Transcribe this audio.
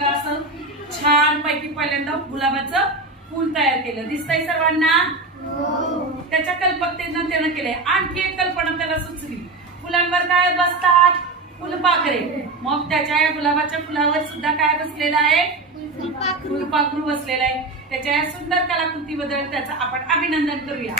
बघा असं छान पैकी पहिल्यांदा गुलाबाचं फूल तयार केलं. दिसतंय सर्वांना? त्याच्या कल्पकतेनं त्यानं केलंय. आणखी एक कल्पना त्याला सुचली. फुलांवर काय बसतात? फुलपाखरे. मग त्याच्या या गुलाबाच्या फुलावर सुद्धा काय बसलेलं आहे? फुलपाखरू बसलेलं आहे. त्याच्या या सुंदर कलाकृतीबद्दल त्याचं आपण अभिनंदन करूया.